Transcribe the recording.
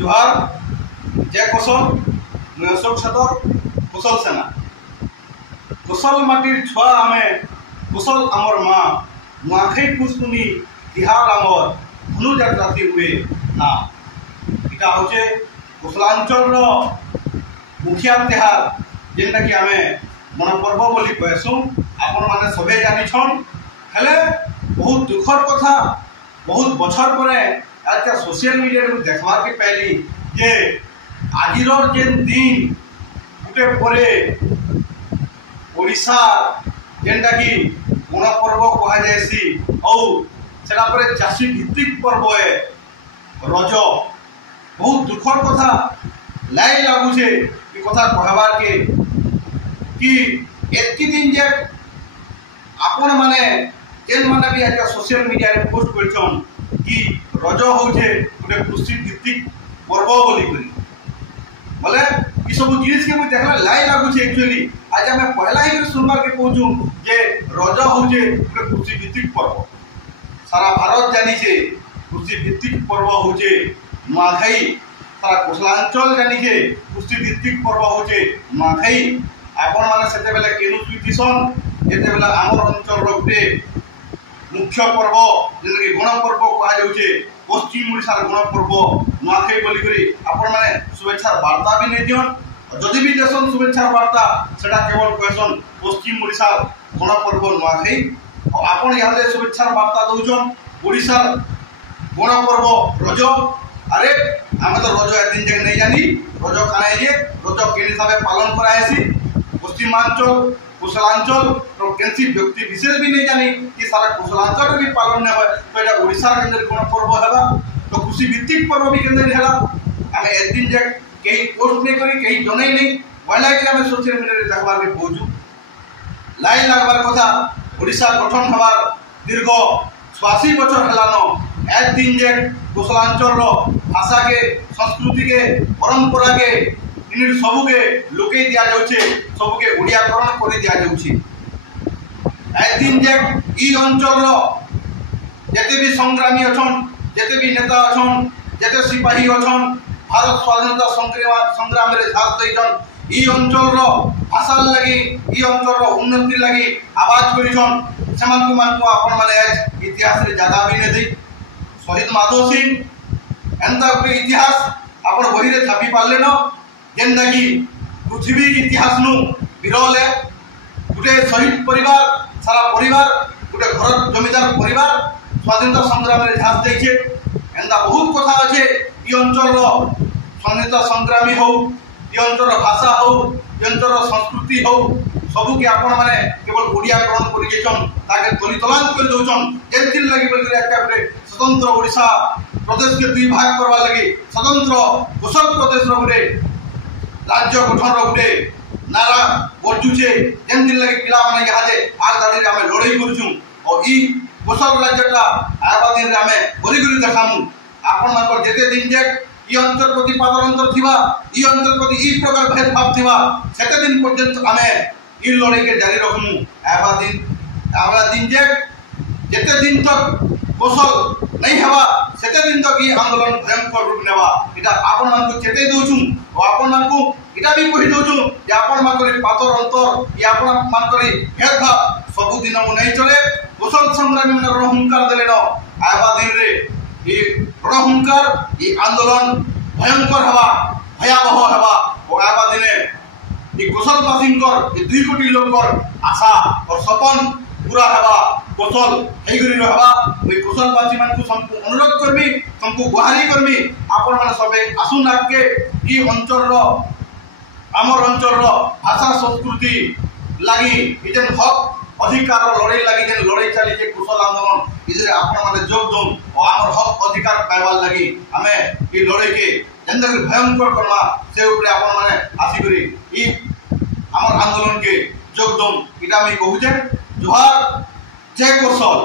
जोहार जय कौशल अशोक छतर कौशल सेना कौशल माटिर छुआ आमे कौशल आमर माँ नुआखाई पुष्पुनी तिहार आमर धनुजात्रा हुए ना इटा होचे कौशलांचल मुखिया तिहार जेनटा कि आमे मन पर्व बोली कहसु आपण माने सबे जानी छन हेले बहुत दुखर कथा बहुत बछर परे आज सोशल मीडिया रे देखवार के पहली जे आजिर जेन दिन गुटे परे ओडिशा जेनटा कि गण पर्व कहा जायसी औ सेटा परे चाषी भित्तिक पर्व है रज बहुत दुखर कथा लाई लागुचे ये कथा कहबार के कि एतकी दिन जे आपण माने जेन माने भी आज सोशल मीडिया रे पोस्ट करछन कि रज होचे गोटे कृषि भित्तिक पर्व बोली करी बोले ई सब जिनिस के मुझे देखला लाई लागुचे एक्चुअली आज हमें पहला ही सुनबार के कहूँ जे रज होचे गोटे कृषि भित्तिक पर्व सारा भारत जानी छे कृषि भित्तिक पर्व होचे नुआखाई सारा कौशलांचल जानी छे कृषि भित्तिक पर्व होचे नुआखाई आपण माने सेते बेले केनु सुइथिसन जेते बेले आमर अंचल रो गोटे मुख्य पर्व जेनकी गण पर्व कहा जाउछे पश्चिम ओडिशा गण पर्व नुआखाई बोली करी आपण माने शुभेच्छा वार्ता भी नै दियन जदि भी देसन शुभेच्छा वार्ता सेटा केवल कहसन पश्चिम ओडिशा गण पर्व नुआखाई और आपण यादे शुभेच्छा वार्ता दउछन ओडिशा गण पर्व रज अरे आमे तो रज एदिन जे नै जानी रज खानाय जे रज के हिसाबे पालन करायसी पश्चिमांचल कौशलांचल और केंसी व्यक्ति विशेष भी नहीं जानी कि सारा कौशलांचल भी पालन नहीं हो तो एटा ओडिशा केंद्र गण पर्व हैबा तो कृषि भित्तिक पर्व भी केंद्र हैला आमे एक दिन जे केही पोस्ट नहीं करी केही जनै नहीं वाला कि आमे सोशल मीडिया रे देखबार के पहुंचू लाई लागबार कथा ओडिशा गठन हबार दीर्घ 86 बछर हलानो एक दिन जे कौशलांचल रो भाषा के संस्कृति के परंपरा के इन सबू के लुके दिया जाउछे सबू के ओडियाकरण कर दिया जाउछे ए दिन जे ई अंचल रो जते भी संग्रामी अछन जते भी नेता अछन जते सिपाही अछन भारत स्वाधीनता संग्राम रे साथ दैछन ई अंचल रो भाषा लगी ई अंचल रो उन्नति लगी आवाज करिछन समान को आपण माने आज इतिहास रे ज्यादा भी नै दे शहीद माधव सिंह एंता के इतिहास आपण बही रे छापी पारले न जेनटा कि पृथ्वी इतिहास नु विरल है गोटे शहीद परिवार सारा परिवार गोटे घर जमीदार परिवार स्वाधीनता संग्राम रे झांस देखे एंदा बहुत कथा अच्छे ई अंचल स्वाधीनता संग्रामी हो ई अंचल भाषा हो ई अंचल संस्कृति हो सबू के आपण माने केवल ओडियाकरण करि जेछन ताके तलितलांत कर दोछन एतिल लागि बोलि एकटा गोटे स्वतंत्र ओडिशा प्रदेश के दुई भाग करवा लगी स्वतंत्र कौशल प्रदेश रो गोटे राज्य गठन रोटे नारा बर्जुचे जेन दिन लगे पिला माने यहादे आग दादी आमे लड़ाई करछु और ई कौशल राज्यटा आबा दिन आमे बरी गरी देखामु आपन मानकर जेते दिन जे ई अंतर प्रति पादर अंतर थिबा ई अंतर प्रति ई प्रकार भेदभाव थिबा सेते दिन पर्यंत आमे ई लड़ाई के जारी रखमु आबा दिन जे जेते दिन तक कौशल नहीं हवा सेते दिन तक ई आंदोलन भयंकर रूप नेवा इटा आपन मान को चेते दोछु और आपन मान को इटा भी कहि दोछु जे आपन मान करे पातर अंतर या आपन मान करे भेदभाव सब दिन मु नहीं चले कौशल संग्रामी मन रणहुंकार देले न आबा दिन रे ई रणहुंकार ई आंदोलन भयंकर हवा भयावह हवा और आबा दिने ई कौशलवासींकर ई 2 कोटी लोकर आशा और सपन पूरा हवा कौशल हेगरी रहबा ओई कौशलवासी मान को संपू अनुरोध करबी संपू गुहारी करबी आपण मान सबे आसुन आके ई अंचल रो हमर अंचल रो भाषा संस्कृति लागि इजन हक अधिकार लड़ाई लागि जेन लड़ाई चली जे कौशल आंदोलन इजरे आपण माने जोग दोन और हमर हक अधिकार पाइबार लागि हमें ई लड़ाई के जंदर भयंकर करवा से ऊपर आपण माने आसी करी ई हमर आंदोलन के जोग दोन इटा मैं कहू जे जोहार जय कौशल।